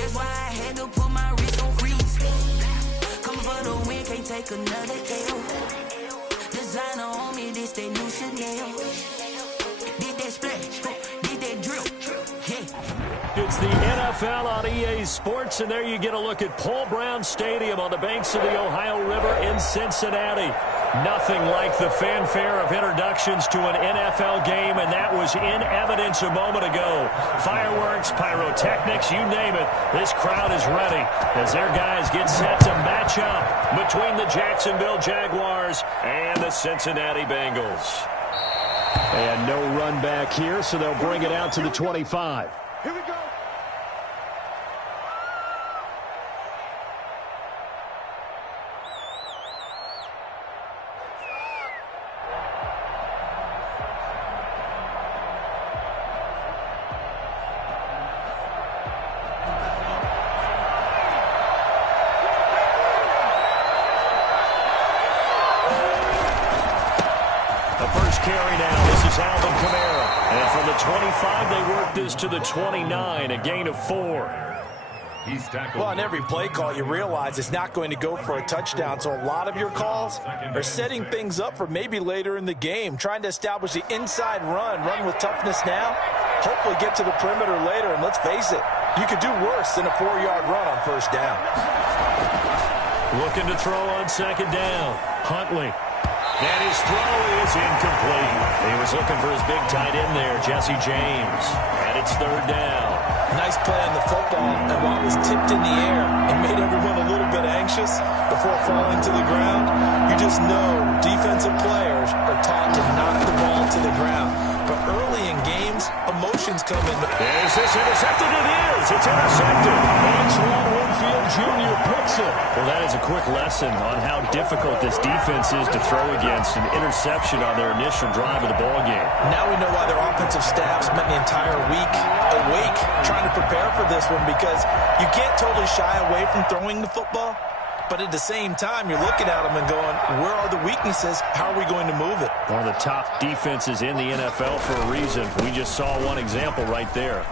That's why I had to put my wrist on freeze. Coming for the win, can't take another L. Designer on me, this they new Chanel. Did that splash, did that drip, yeah. It's the NFL on EA Sports, and there you get a look at Paul Brown Stadium on the banks of the Ohio River in Cincinnati. Nothing like the fanfare of introductions to an NFL game, and that was in evidence a moment ago. Fireworks, pyrotechnics, you name it. This crowd is ready as their guys get set to match up between the Jacksonville Jaguars and the Cincinnati Bengals. And no run back here, so they'll bring it out to the 25. Here we go. Carry now. This is Alvin Kamara. And from the 25, they work this to the 29, a gain of 4. Well, on every play call, you realize it's not going to go for a touchdown. So a lot of your calls are setting things up for maybe later in the game, trying to establish the inside run with toughness now, hopefully get to the perimeter later. And let's face it, you could do worse than a 4-yard run on first down. Looking to throw on second down. Huntley. And his throw is incomplete. He was looking for his big tight end there, Jesse James. And it's third down. Nice play on the football, and while it was tipped in the air and made everyone a little bit anxious before falling to the ground, you just know defensive players are taught to knock the ball to the ground. But early in games, emotions come in. Is this intercepted? It is. It's intercepted. Antoine Winfield Jr. picks it. Well, that is a quick lesson on how difficult this defense is to throw against. An interception on their initial drive of the ballgame. Now we know why their offensive staff spent the entire week awake trying to prepare for this one, because you can't totally shy away from throwing the football. But at the same time, you're looking at them and going, where are the weaknesses? How are we going to move it? One of the top defenses in the NFL for a reason. We just saw one example right there.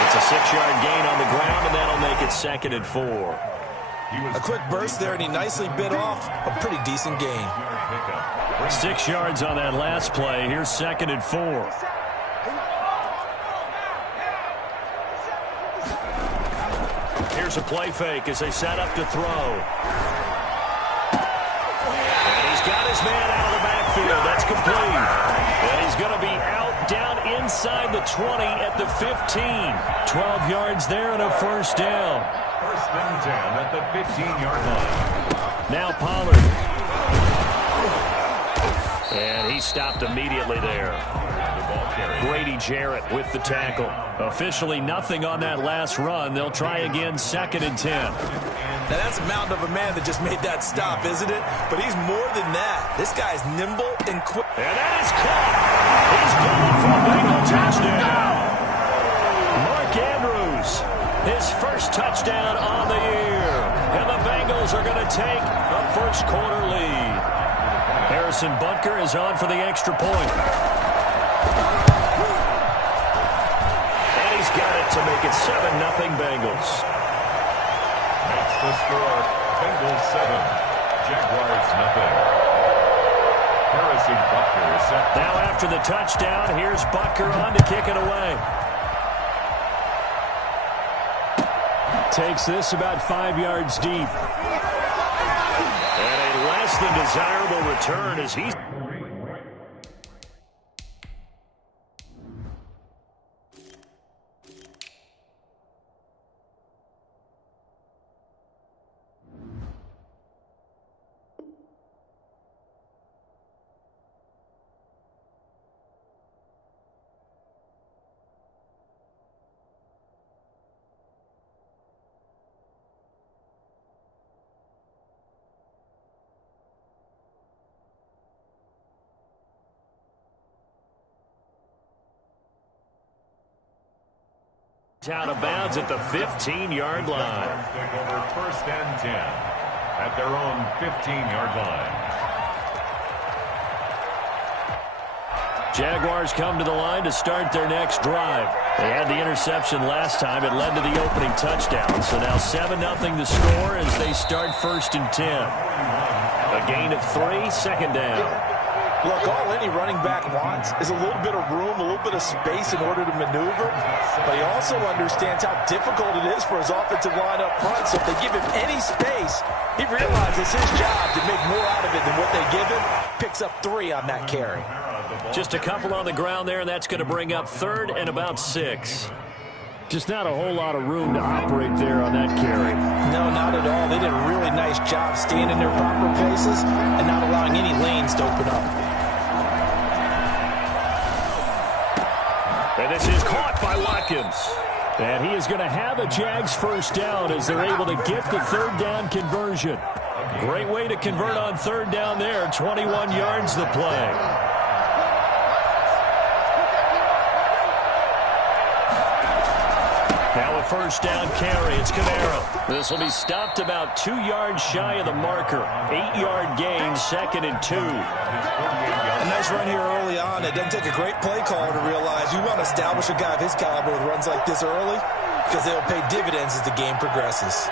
It's a 6-yard gain on the ground, and that'll make it 2nd and 4. A quick burst there, and he nicely bit off a pretty decent gain. 6 yards on that last play. Here's 2nd and 4. Here's a play fake as they set up to throw. And he's got his man out of the backfield. That's complete. And he's going to be out down inside the 20 at the 15. 12 yards there and a first down. First and 10 at the 15-yard line. Now Pollard. And he stopped immediately there. Grady Jarrett with the tackle. Officially nothing on that last run. They'll try again, 2nd and 10. Now that's a mountain of a man that just made that stop, isn't it? But he's more than that. This guy's nimble and quick. And that is caught. He's going for a Bengal touchdown. Mark Andrews, his first touchdown on the year. And the Bengals are going to take a first-quarter lead. Harrison Butker is on for the extra point. Got it to make it 7-0 Bengals. That's the score. Bengals 7, Jaguars 0. Harrison Butker is set. Now after the touchdown, here's Butker on to kick it away. Takes this about 5 yards deep. And a less than desirable return as he's... out of bounds at the 15-yard line. Take over first and 10 at their own 15-yard line. Jaguars come to the line to start their next drive. They had the interception last time. It led to the opening touchdown. So now 7-0 the score as they start 1st and 10. A gain of 3, second down. Look, all any running back wants is a little bit of room, a little bit of space in order to maneuver. But he also understands how difficult it is for his offensive line up front. So if they give him any space, he realizes his job to make more out of it than what they give him. Picks up 3 on that carry. Just a couple on the ground there, and that's going to bring up 3rd and about 6. Just not a whole lot of room to operate there on that carry. No, not at all. They did a really nice job staying in their proper places and not allowing any lanes to open up. And this is caught by Watkins. And he is going to have a Jags first down as they're able to get the 3rd down conversion. Great way to convert on 3rd down there. 21 yards the play. Now a first down carry. It's Kamara. This will be stopped about 2 yards shy of the marker. 8-yard gain, 2nd and 2. A nice run here early on. It doesn't take a great play caller to realize you want to establish a guy of his caliber with runs like this early because they'll pay dividends as the game progresses.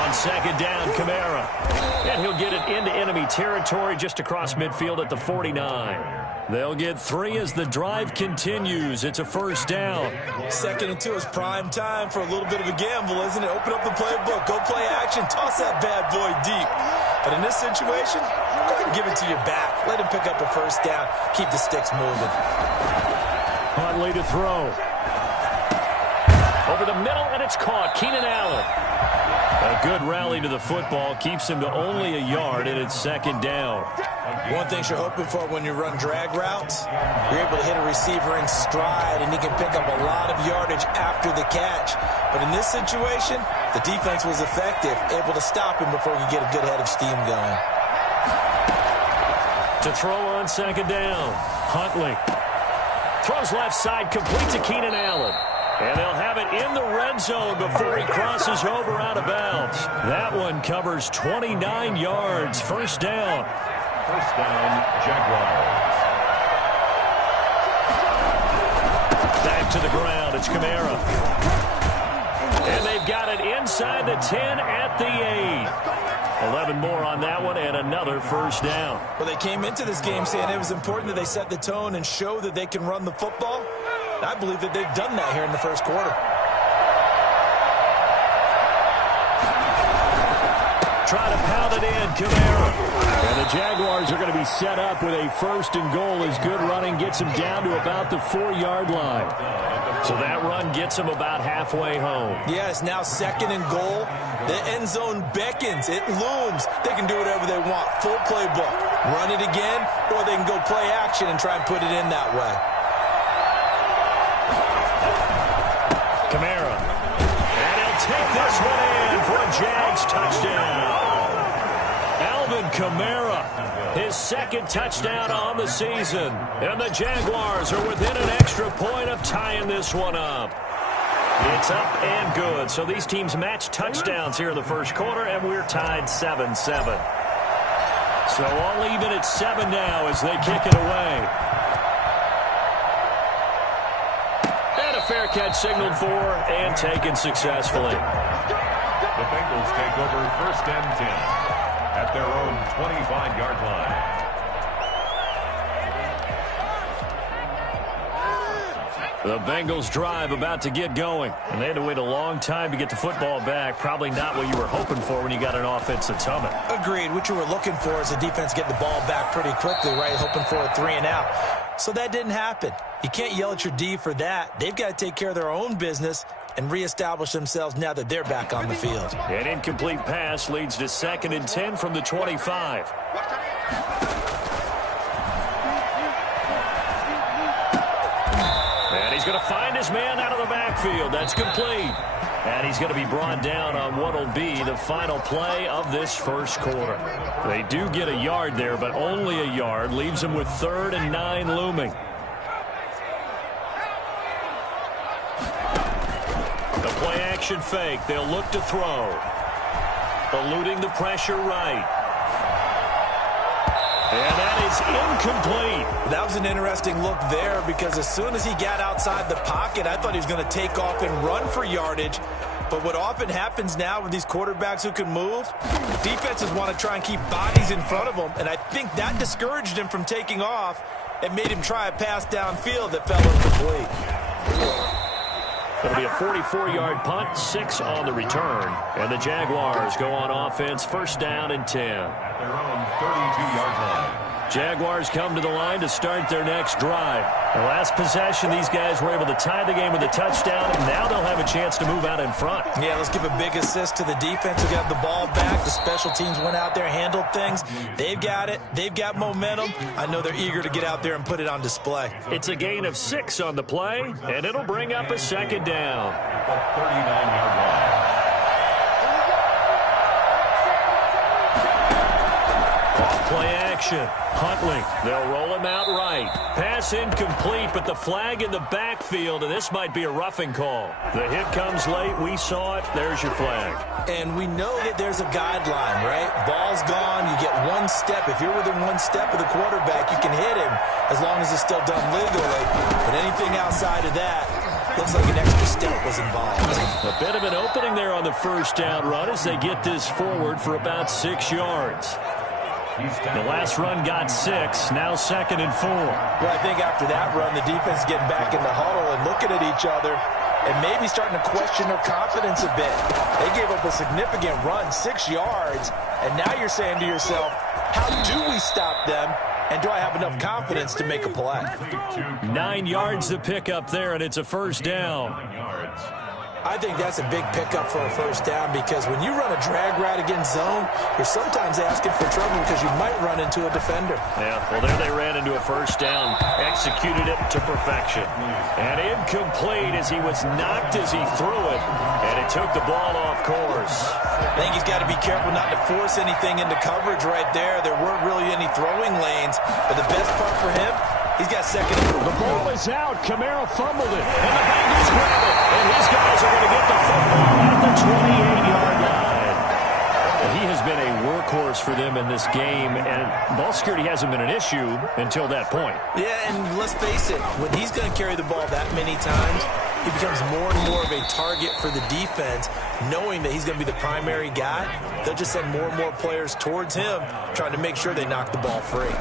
On 2nd down, Kamara. And he'll get it into enemy territory just across midfield at the 49. They'll get 3 as the drive continues. It's a first down. 2nd and 2 is prime time for a little bit of a gamble, isn't it? Open up the playbook, go play action, toss that bad boy deep. But in this situation, go ahead and give it to your back. Let him pick up a first down. Keep the sticks moving. Huntley to throw. Over the middle, and it's caught. Keenan Allen. A good rally to the football keeps him to only a yard, and it's 2nd down. One thing you're hoping for when you run drag routes, you're able to hit a receiver in stride, and he can pick up a lot of yardage after the catch. But in this situation, the defense was effective, able to stop him before he could get a good head of steam going. To throw on 2nd down, Huntley. Throws left side, complete to Keenan Allen. And they'll have it in the red zone before he crosses over out of bounds. That one covers 29 yards. First down. First down, Jaguars. Back to the ground. It's Kamara. And they've got it inside the 10 at the 8. 11 more on that one and another first down. Well, they came into this game saying it was important that they set the tone and show that they can run the football. I believe that they've done that here in the first quarter. Try to pound it in, Kamara. And the Jaguars are going to be set up with a 1st and goal as good running gets them down to about the 4-yard line. So that run gets them about halfway home. Yeah, it's now 2nd and goal. The end zone beckons. It looms. They can do whatever they want. Full playbook. Run it again, or they can go play action and try and put it in that way. Kamara. And he'll take this one in for a Jags touchdown. Alvin Kamara, his 2nd touchdown on the season. And the Jaguars are within an extra point of tying this one up. It's up and good. So these teams match touchdowns here in the first quarter, and we're tied 7-7. So all even at 7 now as they kick it away. Fair catch signaled for and taken successfully. The Bengals take over 1st and 10 at their own 25-yard line. The Bengals drive about to get going. And they had to wait a long time to get the football back. Probably not what you were hoping for when you got an offense that's humming. Agreed. What you were looking for is the defense getting the ball back pretty quickly, right? Hoping for a 3 and out. So that didn't happen. You can't yell at your D for that. They've got to take care of their own business and reestablish themselves now that they're back on the field. An incomplete pass leads to 2nd and 10 from the 25. And he's going to find his man out of the backfield. That's complete. And he's going to be brought down on what will be the final play of this first quarter. They do get a yard there, but only a yard. Leaves them with 3rd and 9 looming. The play action fake. They'll look to throw. Eluding the pressure right. And that is incomplete. That was an interesting look there because as soon as he got outside the pocket, I thought he was going to take off and run for yardage. But what often happens now with these quarterbacks who can move, defenses want to try and keep bodies in front of them, and I think that discouraged him from taking off and made him try a pass downfield that fell incomplete. It'll be a 44-yard punt, 6 on the return. And the Jaguars go on offense, first down and 10. At their own 32-yard line. Jaguars come to the line to start their next drive. The last possession, these guys were able to tie the game with a touchdown, and now they'll have a chance to move out in front. Yeah, let's give a big assist to the defense who got the ball back. The special teams went out there, handled things. They've got it. They've got momentum. I know they're eager to get out there and put it on display. It's a gain of 6 on the play, and it'll bring up a second down. At the 39-yard line. Play action. Huntley. They'll roll him out right. Pass incomplete, but the flag in the backfield, and this might be a roughing call. The hit comes late. We saw it. There's your flag. And we know that there's a guideline, right? Ball's gone. You get one step. If you're within one step of the quarterback, you can hit him as long as it's still done legally. But anything outside of that, looks like an extra step was involved. A bit of an opening there on the first down run as they get this forward for about 6 yards. The last run got 6, now 2nd and 4. Well, I think after that run, the defense getting back in the huddle and looking at each other and maybe starting to question their confidence a bit. They gave up a significant run, 6 yards, and now you're saying to yourself, how do we stop them, and do I have enough confidence to make a play? 9 yards to pick up there, and it's a first down. I think that's a big pickup for a first down because when you run a drag route against zone, you're sometimes asking for trouble because you might run into a defender. Yeah, well, there they ran into a first down, executed it to perfection. And incomplete as he was knocked as he threw it, and it took the ball off course. I think he's got to be careful not to force anything into coverage right there. There weren't really any throwing lanes, but the best part for him, he's got second. The ball is out. Kamara fumbled it. And the Bengals grab it. And his guys are going to get the football at the 28-yard line. And he has been a workhorse for them in this game, and ball security hasn't been an issue until that point. Yeah, and let's face it, when he's going to carry the ball that many times, he becomes more and more of a target for the defense, knowing that he's going to be the primary guy. They'll just send more and more players towards him, trying to make sure they knock the ball free.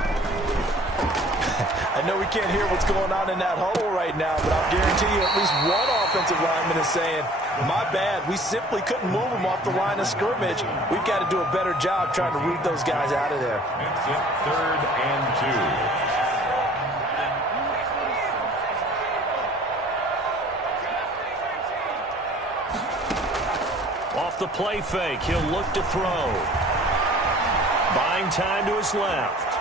I know we can't hear what's going on in that huddle right now, but I'll guarantee you at least one offensive lineman is saying, my bad, we simply couldn't move them off the line of scrimmage. We've got to do a better job trying to root those guys out of there. It's it, 3rd and 2. Off the play fake, he'll look to throw. Buying time to his left.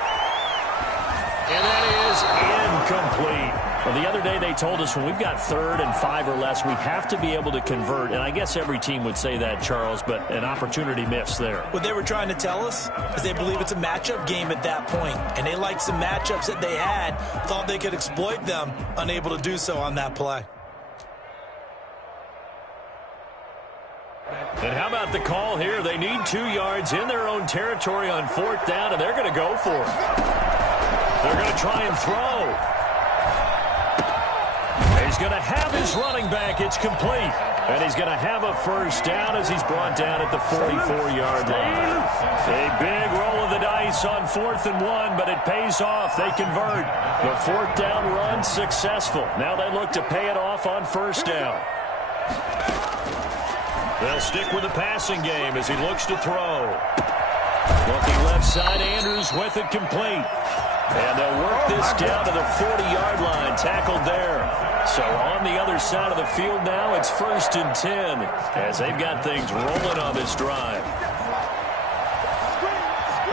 And that is incomplete. Well, the other day they told us when we've got 3rd and 5 or less, we have to be able to convert. And I guess every team would say that, Charles, but an opportunity missed there. What they were trying to tell us is they believe it's a matchup game at that point. And they liked some matchups that they had, thought they could exploit them, unable to do so on that play. And how about the call here? They need 2 yards in their own territory on 4th down, and they're going to go for it. They're going to try and throw. He's going to have his running back. It's complete. And he's going to have a first down as he's brought down at the 44-yard line. A big roll of the dice on 4th and 1, but it pays off. They convert. The 4th down run successful. Now they look to pay it off on first down. They'll stick with the passing game as he looks to throw. Looking left side, Andrews with it complete. And they'll work this down to the 40-yard line, tackled there. So on the other side of the field now, it's 1st and 10 as they've got things rolling on this drive.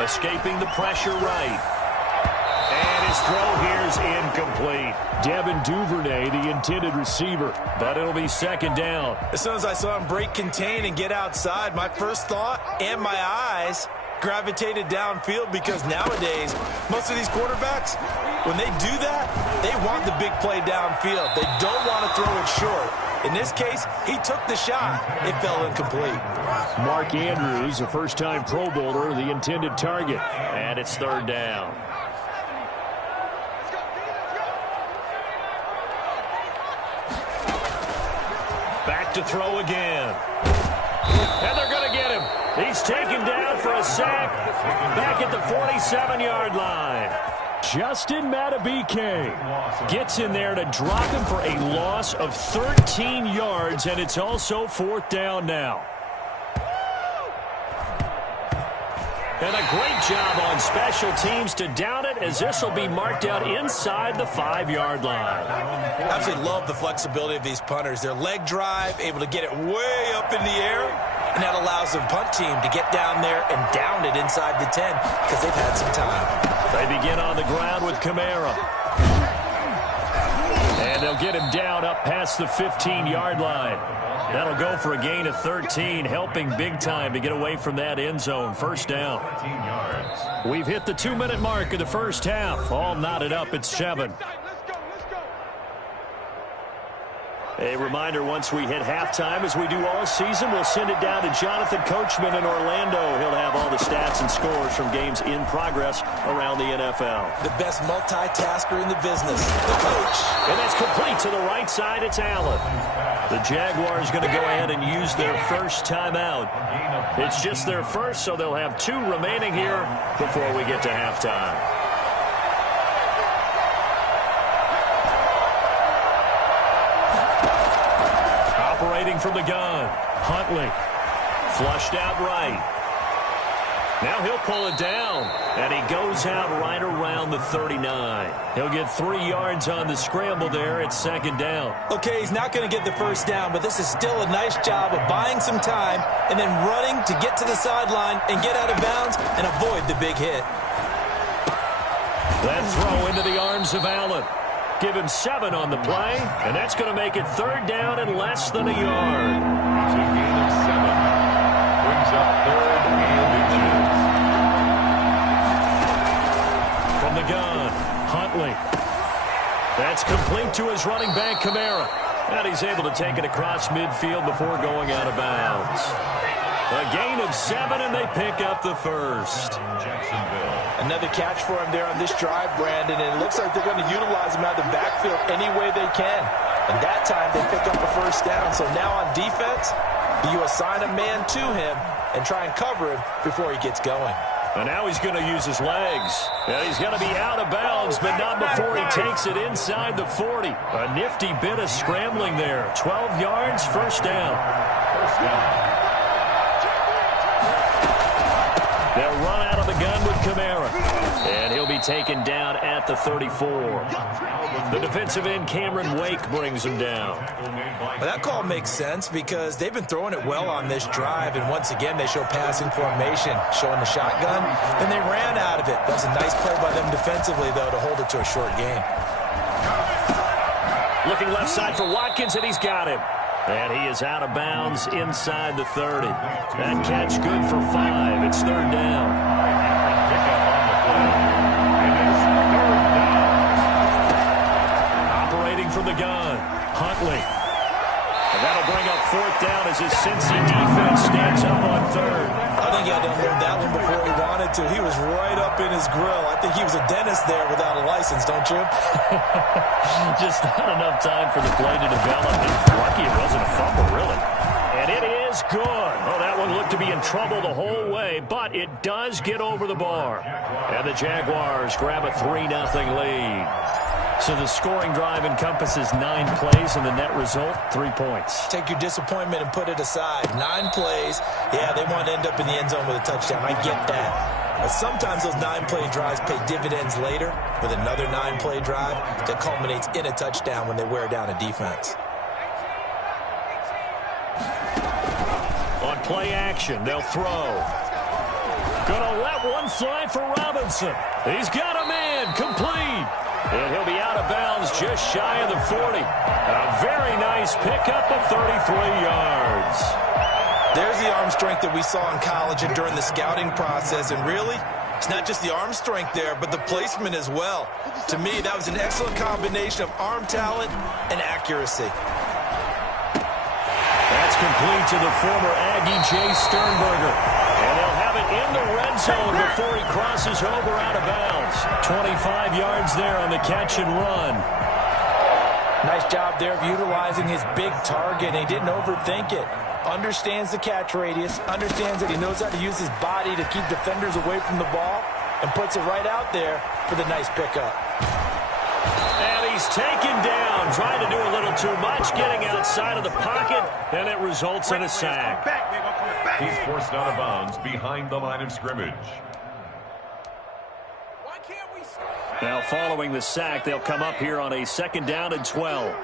Escaping the pressure right. And his throw here's incomplete. Devin Duvernay, the intended receiver. But it'll be 2nd down. As soon as I saw him break contain and get outside, my first thought and my eyes gravitated downfield because nowadays, most of these quarterbacks, when they do that, they want the big play downfield. They don't want to throw it short. In this case, he took the shot. It fell incomplete. Mark Andrews, a first-time Pro Bowler, the intended target. And it's third down. Back to throw again. And they're going to get him. He's taken down for a sack back at the 47-yard line. Justin Madubuike gets in there to drop him for a loss of 13 yards, and it's also fourth down now. And a great job on special teams to down it, as this will be marked out inside the 5-yard line. Absolutely love the flexibility of these punters. Their leg drive, able to get it way up in the air, and that allows the punt team to get down there and down it inside the 10 because they've had some time. They begin on the ground with Kamara. And they'll get him down up past the 15-yard line. That'll go for a gain of 13, helping big time to get away from that end zone. First down. We've hit the 2-minute mark of the first half. All knotted up at 7. A reminder, once we hit halftime, as we do all season, we'll send it down to Jonathan Coachman in Orlando. He'll have all the stats and scores from games in progress around the NFL. The best multitasker in the business, the coach. And that's complete to the right side. It's Allen. The Jaguars going to go ahead and use their first timeout. It's just their first, so they'll have 2 remaining here before we get to halftime. Operating from the gun, Huntley. Flushed out right. Now he'll pull it down, and he goes out right around the 39. He'll get 3 yards on the scramble there. It's second down. Okay, he's not going to get the first down, but this is still a nice job of buying some time and then running to get to the sideline and get out of bounds and avoid the big hit. That throw into the arms of Allen. Give him 7 on the play, and that's going to make it third down and less than a yard. It's a gain of 7. Brings up third and inches. From the gun, Huntley. That's complete to his running back, Kamara. And he's able to take it across midfield before going out of bounds. A gain of 7, and they pick up the first. Jacksonville. Another catch for him there on this drive, Brandon, and it looks like they're going to utilize him out of the backfield any way they can. And that time they pick up a first down. So now on defense, you assign a man to him and try and cover him before he gets going. And now he's going to use his legs. And he's going to be out of bounds, but not before he takes it inside the 40. A nifty bit of scrambling there. 12 yards, first down. First down. They'll run out of the gun with Kamara. And he'll be taken down at the 34. The defensive end, Cameron Wake, brings him down. Well, that call makes sense because they've been throwing it well on this drive, and once again they show passing formation, showing the shotgun. Then they ran out of it. That's a nice play by them defensively, though, to hold it to a short gain. Looking left side for Watkins, and he's got him. And he is out of bounds inside the 30. That catch good for 5. It's third down. Operating from the gun, Huntley. And that'll bring up fourth down as his Cincy defense stands up on third. I think he had to unload that one before he wanted to. He was right up in his grill. I think he was a dentist there without a license, don't you? Just not enough time for the play to develop. And lucky it wasn't a fumble, really. And it is good. Oh, that one looked to be in trouble the whole way, but it does get over the bar. And the Jaguars grab a 3-0 lead. So the scoring drive encompasses 9 plays, and the net result, 3 points. Take your disappointment and put it aside. 9 plays. Yeah, they want to end up in the end zone with a touchdown. I get that. But sometimes those 9-play drives pay dividends later with another 9-play drive that culminates in a touchdown when they wear down a defense. On play action, they'll throw. Gonna let one fly for Robinson. He's got a man, complete. And he'll be out of bounds just shy of the 40. A very nice pickup of 33 yards. There's the arm strength that we saw in college and during the scouting process. And really, it's not just the arm strength there, but the placement as well. To me, that was an excellent combination of arm talent and accuracy. It's complete to the former Aggie, Jay Sternberger. And they'll have it in the red zone before he crosses over out of bounds. 25 yards there on the catch and run. Nice job there of utilizing his big target. He didn't overthink it. Understands the catch radius, understands that he knows how to use his body to keep defenders away from the ball, and puts it right out there for the nice pickup. And he's taken down, trying to do a little too much, getting outside of the pocket, and it results in a sack. He's forced out of bounds behind the line of scrimmage. Now following the sack, they'll come up here on a 2nd down and 12.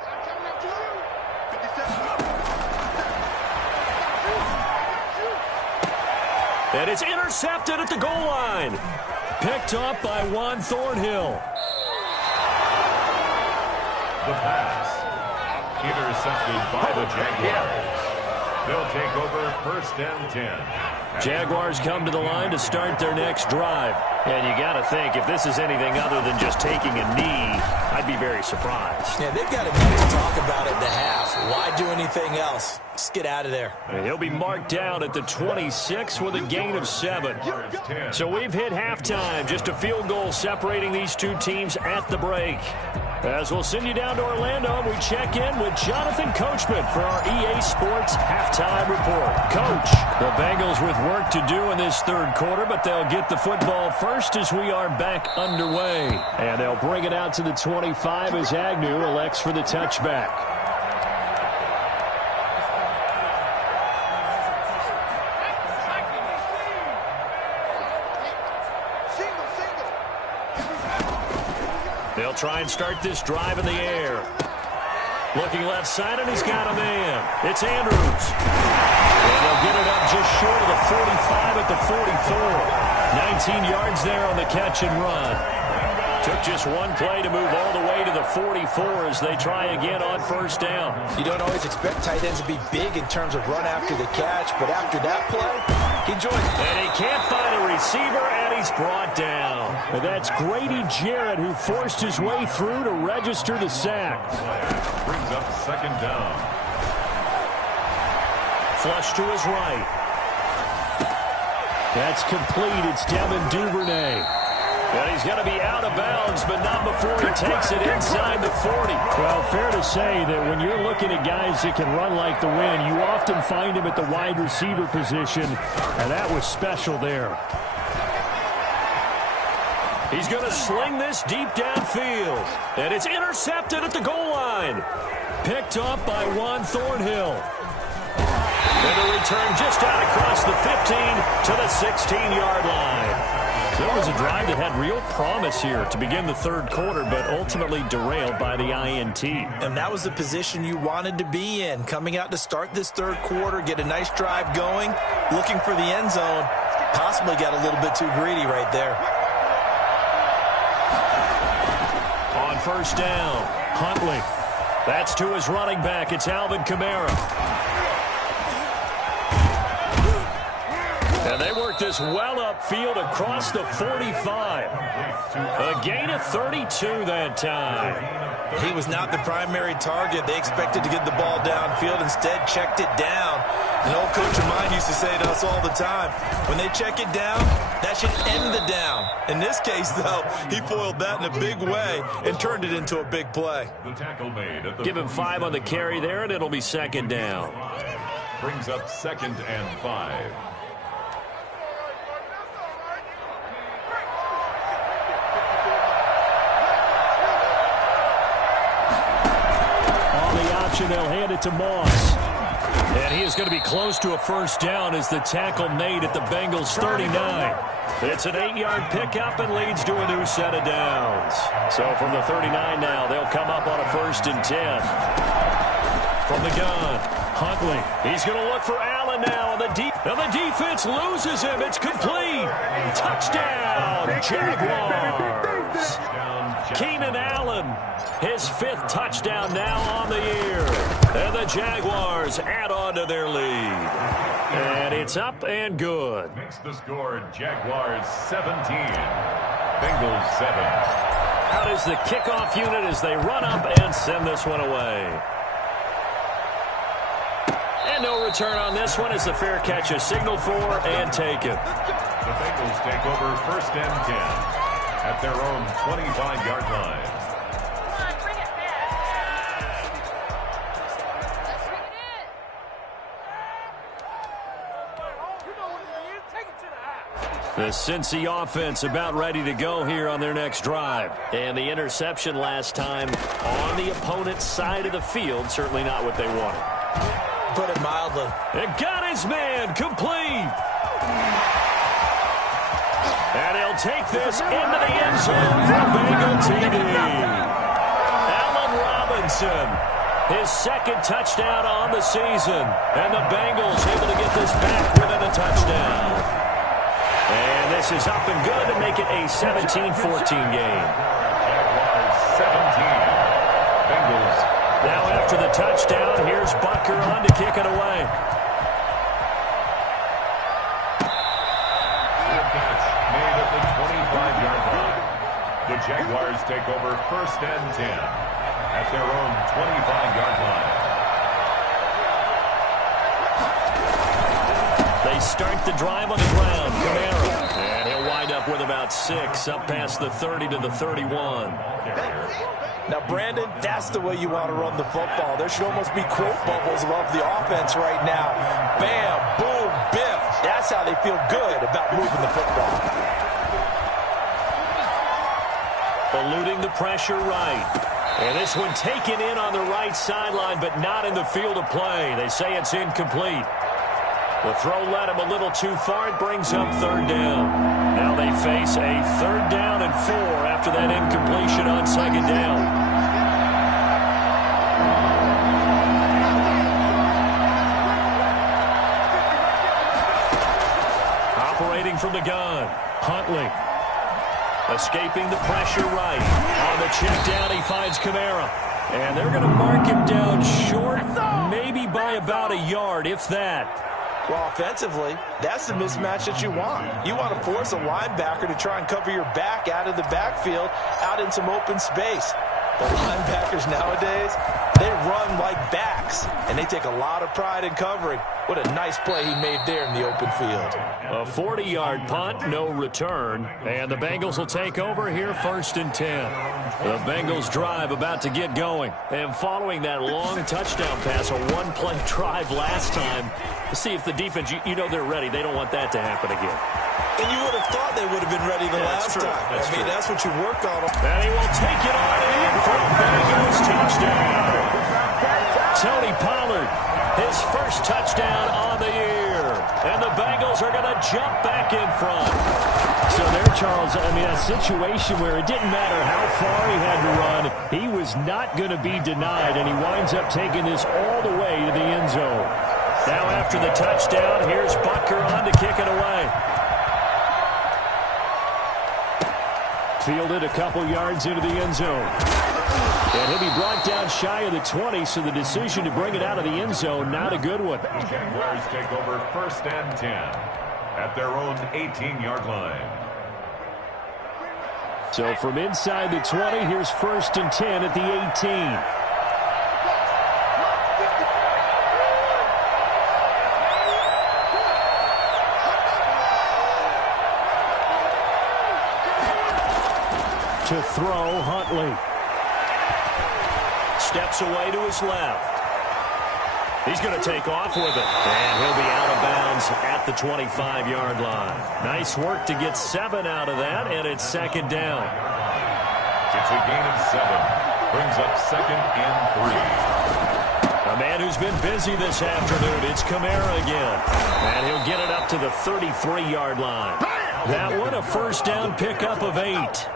And it's intercepted at the goal line. Picked up by Juan Thornhill. The pass. Intercepted by the Jaguars. They'll take over 1st and 10. Jaguars come to the line to start their next drive. And you got to think, if this is anything other than just taking a knee, I'd be very surprised. Yeah, they've got enough to talk about at the half. Why do anything else? Just get out of there. And he'll be marked down at the 26 with a gain of 7. So we've hit halftime. Just a field goal separating these two teams at the break. As we'll send you down to Orlando, we check in with Jonathan Coachman for our EA Sports Halftime Report. Coach, the Bengals with work to do in this 3rd quarter, but they'll get the football first as we are back underway. And they'll bring it out to the 25 as Agnew elects for the touchback. They'll try and start this drive in the air. Looking left side, and he's got a man. It's Andrews. And they'll get it up just short of the 45 at the 44. 19 yards there on the catch and run. Took just one play to move all the way to the 44 as they try again on 1st down. You don't always expect tight ends to be big in terms of run after the catch, but after that play, he joins. And he can't find a receiver, and he's brought down. And that's Grady Jarrett who forced his way through to register the sack. Brings up 2nd down. Flush to his right. That's complete. It's Devin Duvernay. And he's going to be out of bounds, but not before he takes it inside the 40. Well, fair to say that when you're looking at guys that can run like the wind, you often find him at the wide receiver position, and that was special there. He's going to sling this deep downfield, and it's intercepted at the goal line. Picked up by Juan Thornhill. And a return just out across the 15 to the 16-yard line. So it was a drive that had real promise here to begin the 3rd quarter, but ultimately derailed by the INT. And that was the position you wanted to be in, coming out to start this 3rd quarter, get a nice drive going, looking for the end zone. Possibly got a little bit too greedy right there. On 1st down, Huntley. That's to his running back. It's Alvin Kamara. And they work this well upfield across the 45. A gain of 32 that time. He was not the primary target. They expected to get the ball downfield. Instead, checked it down. An old coach of mine used to say to us all the time, when they check it down, that should end the down. In this case, though, he foiled that in a big way and turned it into a big play. The tackle made at the Give him 5 on the carry there, and it'll be 2nd down. Brings up 2nd and 5. They'll hand it to Moss. And he is going to be close to a 1st down as the tackle made at the Bengals 39. It's an 8-yard pickup and leads to a new set of downs. So from the 39 now, they'll come up on a 1st and 10. From the gun, Huntley. He's going to look for Allen now. And the defense loses him. It's complete. Touchdown, Jaguars. Keenan Allen, his 5th touchdown now on the year. And the Jaguars add on to their lead. And it's up and good. Makes the score Jaguars 17, Bengals 7. Out is the kickoff unit as they run up and send this one away. And And no return on this one as the fair catch is signaled for and taken. The Bengals take over 1st and 10 at their own 25-yard line. The Cincy offense about ready to go here on their next drive. And the interception last time on the opponent's side of the field, certainly not what they wanted. Put it mildly. It got his man complete. And he'll take this into the end zone for Bengal TD. Allen Robinson, his 2nd touchdown on the season. And the Bengals able to get this back within a touchdown. And this is up and good to make it a 17-14 game. Jaguars 17. Bengals. Now after the touchdown, here's Butker on to kick it away. The catch made at the 25-yard line. The Jaguars take over 1st and 10 at their own 25-yard line. They start the drive on the ground. Kamara. And he'll wind up with about 6 up past the 30 to the 31. Now, Brandon, that's the way you want to run the football. There should almost be quote bubbles above the offense right now. Bam, boom, biff. That's how they feel good about moving the football. Eluding the pressure right. And this one taken in on the right sideline, but not in the field of play. They say it's incomplete. The throw led him a little too far. It brings up 3rd down. Now they face a 3rd down and 4 after that incompletion on 2nd down. Operating from the gun, Huntley. Escaping the pressure right. On the check down, he finds Kamara. And they're going to mark him down short, maybe by about a yard, if that. Well, offensively, that's the mismatch that you want. You want to force a linebacker to try and cover your back out of the backfield, out in some open space. The linebackers nowadays, they run like backs, and they take a lot of pride in covering. What a nice play he made there in the open field. A 40-yard punt, no return, and the Bengals will take over here 1st and 10. The Bengals drive about to get going, and following that long touchdown pass, a one-play drive last time, to see if the defense, you know they're ready. They don't want that to happen again. And you would have thought they would have been ready the last time. That's what you work on. And he will take it on in for a Bengals touchdown. Tony Pollard, his 1st touchdown on the year. And the Bengals are going to jump back in front. So there, Charles, I mean, a situation where it didn't matter how far he had to run, he was not going to be denied, and he winds up taking this all the way to the end zone. Now after the touchdown, here's Butker on to kick it away. Fielded a couple yards into the end zone. And he'll be brought down shy of the 20, so the decision to bring it out of the end zone, not a good one. The Jaguars take over 1st and 10 at their own 18-yard line. So from inside the 20, here's 1st and 10 at the 18. To throw, Huntley. Steps away to his left. He's going to take off with it. And he'll be out of bounds at the 25-yard line. Nice work to get 7 out of that, and it's 2nd down. It's a gain of 7. Brings up 2nd and 3. A man who's been busy this afternoon. It's Kamara again. And he'll get it up to the 33-yard line. That one, a 1st down pickup of 8.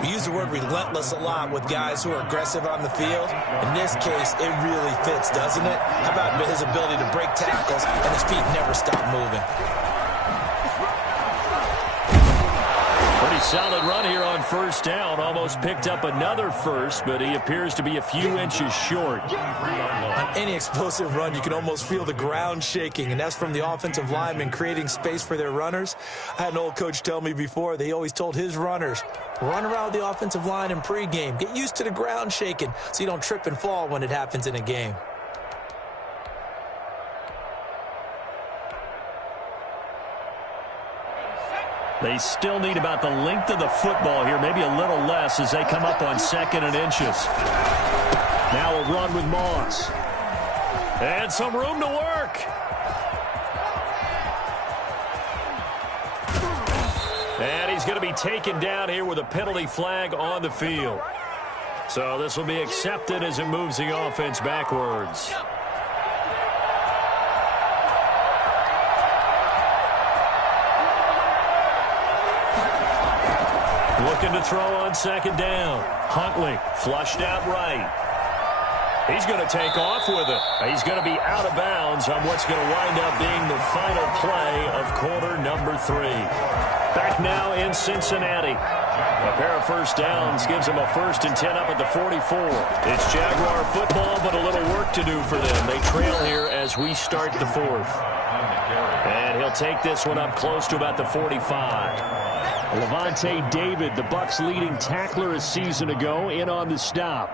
We use the word relentless a lot with guys who are aggressive on the field. In this case, it really fits, doesn't it? How about his ability to break tackles and his feet never stop moving? Pretty solid run here on 1st down. Almost picked up another 1st, but he appears to be a few inches short. On any explosive run, you can almost feel the ground shaking, and that's from the offensive linemen creating space for their runners. I had an old coach tell me before, they always told his runners, run around the offensive line in pregame. Get used to the ground shaking so you don't trip and fall when it happens in a game. They still need about the length of the football here, maybe a little less as they come up on 2nd and inches. Now a run with Moss. And some room to work. And he's going to be taken down here with a penalty flag on the field. So this will be accepted as it moves the offense backwards. Looking to throw on 2nd down. Huntley flushed out right. He's going to take off with it. He's going to be out of bounds on what's going to wind up being the final play of quarter number 3. Back now in Cincinnati. A pair of first downs gives them a 1st and 10 up at the 44. It's Jaguar football, but a little work to do for them. They trail here as we start the 4th. And he'll take this one up close to about the 45. Levante David, the Bucs' leading tackler a season ago, in on the stop.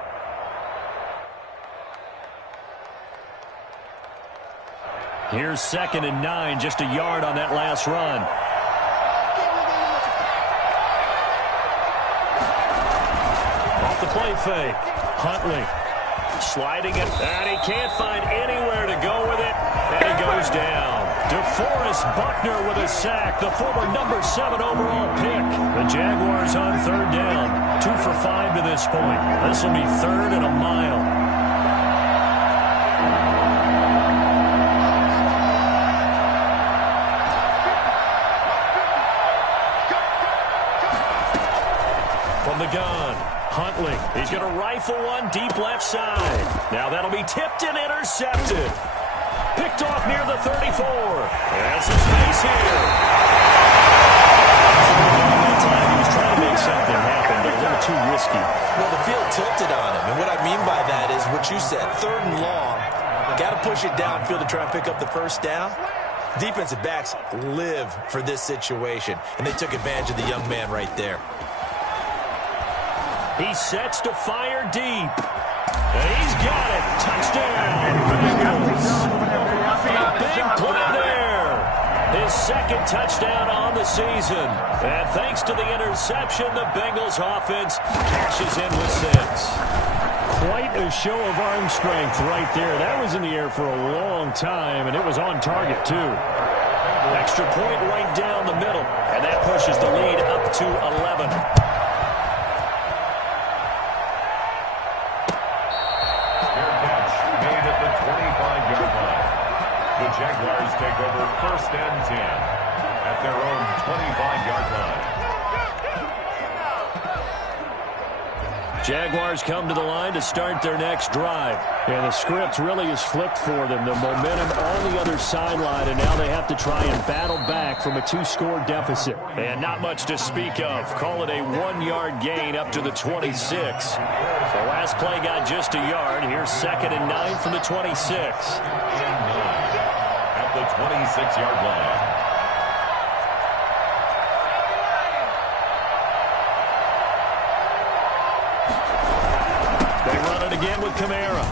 Here's 2nd and 9, just a yard on that last run. Off the play fake. Huntley sliding it, and he can't find anywhere to go with it, and he goes down. DeForest Buckner with a sack, the former number 7 overall pick. The Jaguars on 3rd down, 2 for 5 to this point. This will be 3rd and a mile. From the gun, Huntley. He's going to rifle one deep left side. Now that'll be tipped and intercepted. Picked off near the 34. That's some space here. That time he was trying to make something happen, but a little too risky. Well, the field tilted on him, and what I mean by that is what you said, 3rd and long. Got to push it downfield to try and pick up the 1st down. Defensive backs live for this situation, and they took advantage of the young man right there. He sets to fire deep. And he's got it. Touchdown, Bengals. Big play there. His 2nd touchdown on the season. And thanks to the interception, the Bengals offense cashes in with 6. Quite a show of arm strength right there. That was in the air for a long time, and it was on target, too. Extra point right down the middle. And that pushes the lead up to 11. Jaguars take over 1st and 10 at their own 25-yard line. Jaguars come to the line to start their next drive. Yeah, the script really is flipped for them. The momentum on the other sideline, and now they have to try and battle back from a 2-score deficit. And not much to speak of. Call it a 1-yard gain up to the 26. The last play got just a yard. Here's 2nd and 9 from the 26. The 26-yard line. They run it again with Kamara.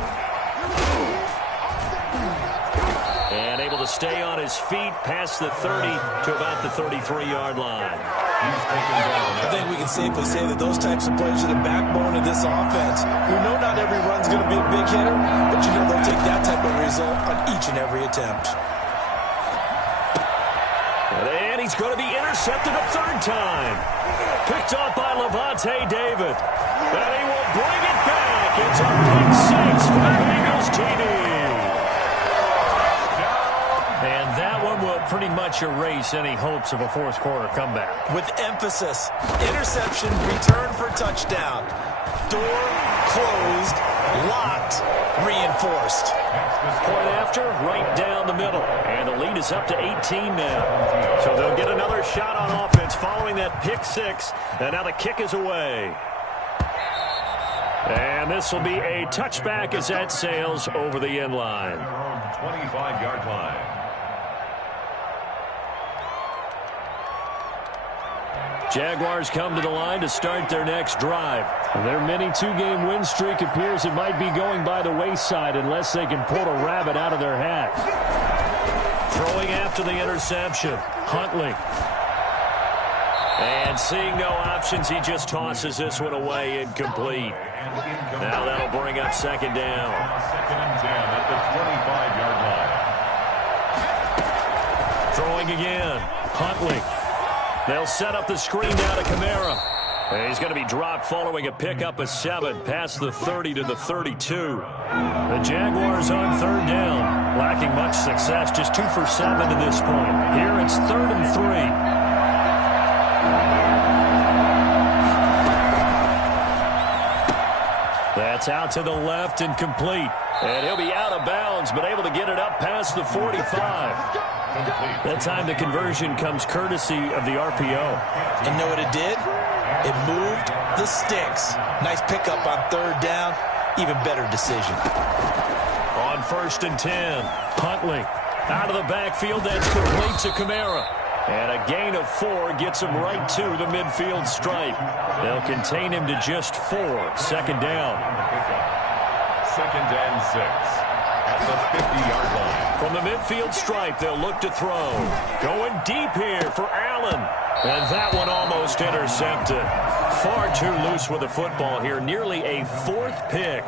And able to stay on his feet past the 30 to about the 33-yard line. I think we can safely say that those types of plays are the backbone of this offense. We know not every run's going to be a big hitter, but you know they'll take that type of result on each and every attempt. And he's going to be intercepted a 3rd time. Picked off by Levante David. And he will bring it back. It's a pick 6 for the Bengals TD. And that one will pretty much erase any hopes of a 4th quarter comeback. With emphasis, interception, return for touchdown. Door closed, locked, reinforced. Point after, right down the middle. And the lead is up to 18 now. So they'll get another shot on offense following that pick 6. And now the kick is away. And this will be a touchback as that sails over the end line. 25-yard line. Jaguars come to the line to start their next drive. Their mini 2-game win streak appears it might be going by the wayside unless they can pull a rabbit out of their hat. Throwing after the interception, Huntley. And seeing no options, he just tosses this one away incomplete. Now that'll bring up second down. Second and 10 at the 25-yard line. Throwing again. Huntley. They'll set up the screen now to Kamara. And he's going to be dropped following a pickup of 7 past the 30 to the 32. The Jaguars on third down. Lacking much success, just 2 for 7 to this point. Here it's 3rd and 3. That's out to the left and complete. And he'll be out of bounds, but able to get it up past the 45. That time the conversion comes courtesy of the RPO. And know what it did? It moved the sticks. Nice pickup on 3rd down. Even better decision. On 1st and 10, Huntley out of the backfield. That's complete to Kamara. And a gain of 4 gets him right to the midfield stripe. They'll contain him to just 4. 2nd down. 2nd and 6 at the 50-yard line. From the midfield stripe, they'll look to throw. Going deep here for Allen. And that one almost intercepted. Far too loose with the football here. Nearly a 4th pick.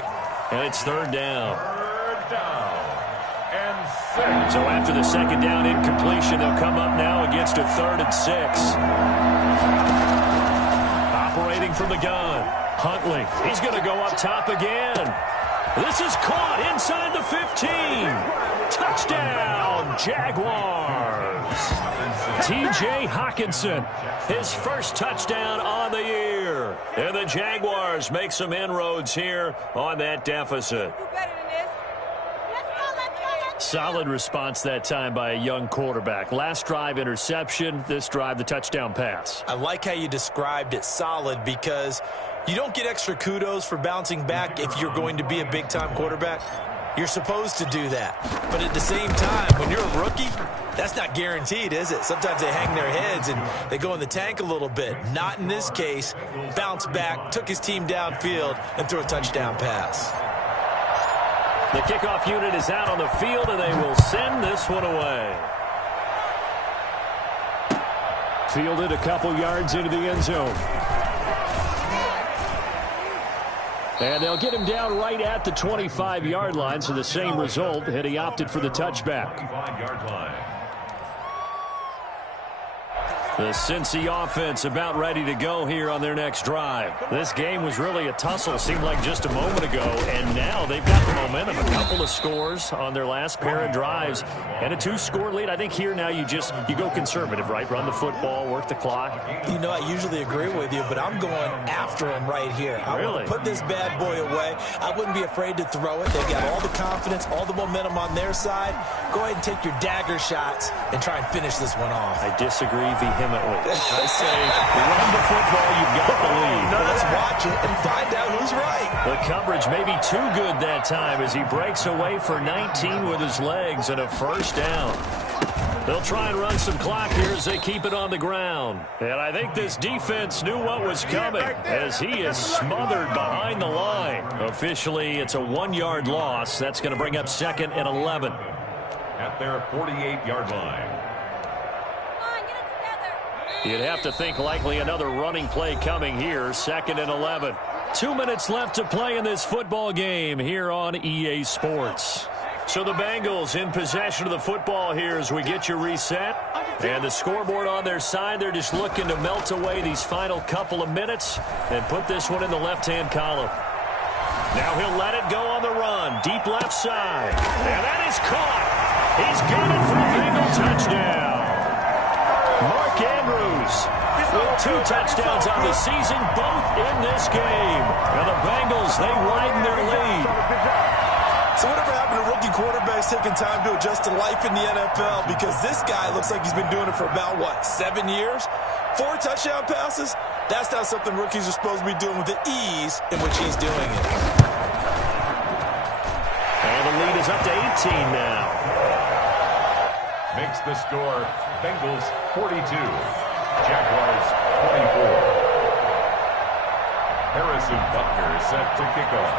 And it's 3rd down. 3rd down and 6. So after the 2nd down incompletion, they'll come up now against a 3rd and 6. Operating from the gun. Huntley. He's going to go up top again. This is caught inside the 15. Touchdown, Jaguars. T.J. Hockenson, his first touchdown on the year. And the Jaguars make some inroads here on that deficit. Solid response that time by a young quarterback. Last drive, interception. This drive, the touchdown pass. I like how you described it, solid, because you don't get extra kudos for bouncing back if you're going to be a big-time quarterback. You're supposed to do that. But at the same time, when you're a rookie, that's not guaranteed, is it? Sometimes they hang their heads and they go in the tank a little bit. Not in this case. Bounced back, took his team downfield, and threw a touchdown pass. The kickoff unit is out on the field, and they will send this one away. Fielded a couple yards into the end zone. And they'll get him down right at the 25-yard line, so the same result, and he opted for the touchback. 25-yard line. The Cincy offense about ready to go here on their next drive. This game was really a tussle, seemed like just a moment ago, and now they've got the momentum. A couple of scores on their last pair of drives, and a 2-score lead. I think here now you go conservative, right? Run the football, work the clock. You know, I usually agree with you, but I'm going after him right here. I want to put this bad boy away. I wouldn't be afraid to throw it. They've got all the confidence, all the momentum on their side. Go ahead and take your dagger shots and try and finish this one off. I disagree vehemently. I say, run the football, you've got the lead. No, let's watch it and find out who's right. The coverage may be too good that time as he breaks away for 19 with his legs and a 1st down. They'll try and run some clock here as they keep it on the ground. And I think this defense knew what was coming as he is smothered behind the line. Officially, it's a 1-yard loss. That's going to bring up 2nd and 11. At their 48-yard line. You'd have to think likely another running play coming here. 2nd and 11. 2 minutes left to play in this football game here on EA Sports. So the Bengals in possession of the football here as we get you reset. And the scoreboard on their side, they're just looking to melt away these final couple of minutes and put this one in the left-hand column. Now he'll let it go on the run. Deep left side. And that is caught. He's got it for a Bengal touchdown. Mark Andrews with 2 touchdowns on the season, both in this game. And the Bengals, they widen their lead. So whatever happened to rookie quarterbacks taking time to adjust to life in the NFL? Because this guy looks like he's been doing it for about, 7 years? 4 touchdown passes? That's not something rookies are supposed to be doing with the ease in which he's doing it. And the lead is up to 18 now. Makes the score Bengals 42, Jaguars 24. Harrison Butker set to kick off.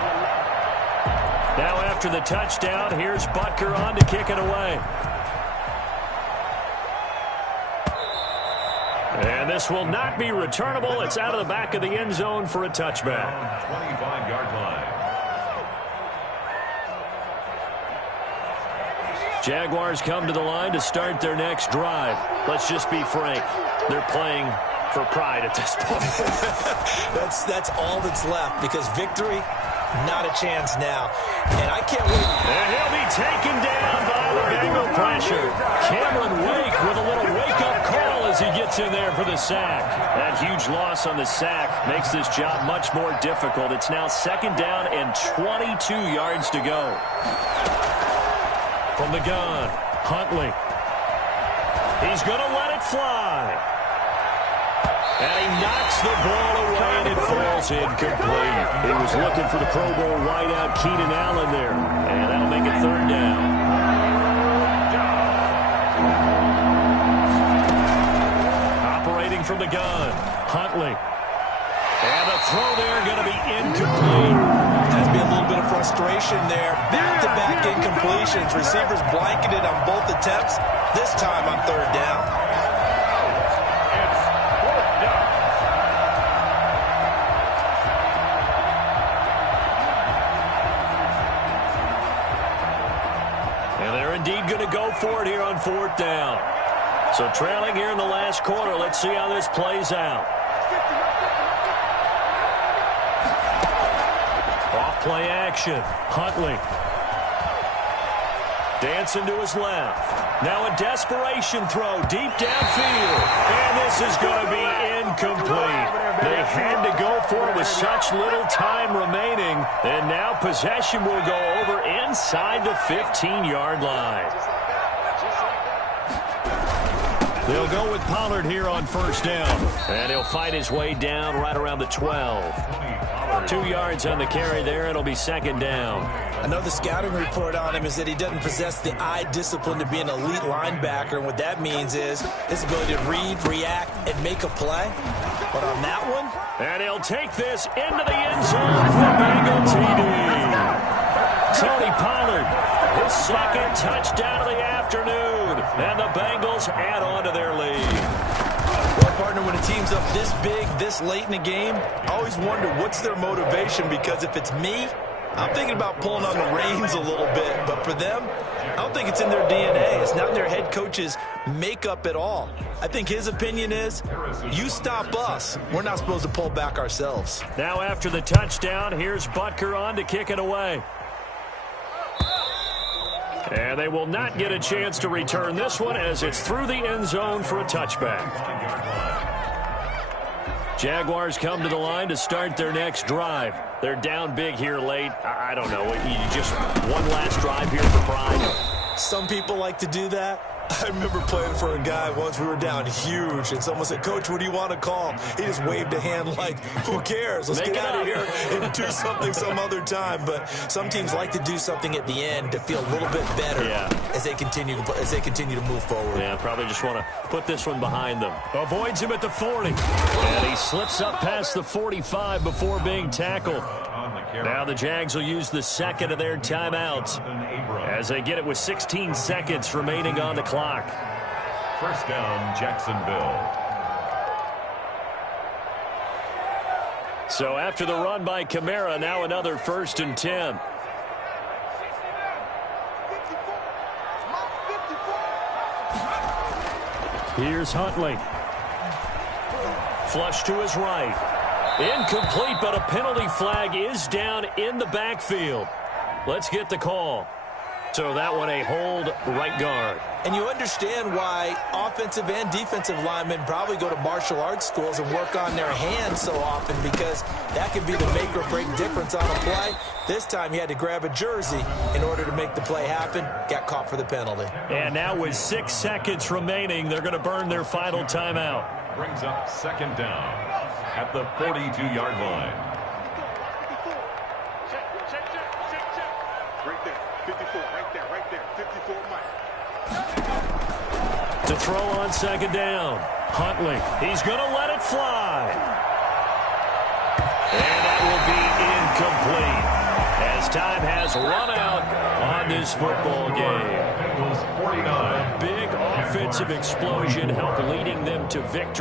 Now after the touchdown, here's Butker on to kick it away. And this will not be returnable. It's out of the back of the end zone for a touchback. 25-yard line. Jaguars come to the line to start their next drive. Let's just be frank. They're playing for pride at this point. That's all that's left, because victory, not a chance now. And I can't wait. And he'll be taken down by the Bengal pressure. Cameron Wake with a little wake-up call as he gets in there for the sack. That huge loss on the sack makes this job much more difficult. It's now 2nd down and 22 yards to go. From the gun, Huntley. He's going to let it fly. And he knocks the ball away, and it falls incomplete. He was looking for the Pro Bowl wideout Keenan Allen there. And that'll make it 3rd down. Operating from the gun, Huntley. And the throw there going to be incomplete. Has to be a little bit of frustration there. Back-to-back incompletions. Receivers blanketed on both attempts. This time on 3rd down. And they're indeed going to go for it here on 4th down. So trailing here in the last quarter. Let's see how this plays out. Off-play action. Huntley. Dancing to his left. Now a desperation throw deep downfield. And this is going to be incomplete. They had to go for it with such little time remaining. And now possession will go over inside the 15-yard line. They'll go with Pollard here on 1st down. And he'll fight his way down right around the 12. 2 yards on the carry there. It'll be 2nd down. I know the scouting report on him is that he doesn't possess the eye discipline to be an elite linebacker. And what that means is his ability to read, react, and make a play. But on that one, and he'll take this into the end zone for a Bengal TD. Tony Pollard, his 2nd touchdown of the afternoon. And the Bengals add on to their lead. Well, partner, when a team's up this big, this late in the game, I always wonder what's their motivation, because if it's me, I'm thinking about pulling on the reins a little bit. But for them, I don't think it's in their DNA. It's not in their head coach's makeup at all. I think his opinion is, you stop us. We're not supposed to pull back ourselves. Now after the touchdown, here's Butker on to kick it away. And they will not get a chance to return this one as it's through the end zone for a touchback. Jaguars come to the line to start their next drive. They're down big here late. I don't know. You just one last drive here for pride. Some people like to do that. I remember playing for a guy once. We were down huge, and someone said, "Coach, what do you want to call?" He just waved a hand like, who cares? Let's get out of here and do something some other time. But some teams like to do something at the end to feel a little bit better as they continue to move forward. Yeah, probably just want to put this one behind them. Avoids him at the 40. And he slips up past the 45 before being tackled. Now the Jags will use the 2nd of their timeouts as they get it with 16 seconds remaining on the clock. 1st down, Jacksonville. So after the run by Kamara, now another 1st and 10. Here's Huntley. Flush to his right. Incomplete, but a penalty flag is down in the backfield. Let's get the call. So that one a hold right guard. And you understand why offensive and defensive linemen probably go to martial arts schools and work on their hands so often, because that could be the make or break difference on a play. This time he had to grab a jersey in order to make the play happen. Got caught for the penalty. And now with 6 seconds remaining, they're going to burn their final timeout. Brings up 2nd down at the 42-yard line. Right there, 54, right there, 54, Mike. To throw on 2nd down, Huntley. He's going to let it fly. And that will be incomplete as time has run out on this football game. Bengals 49. Big offensive explosion helped leading them to victory.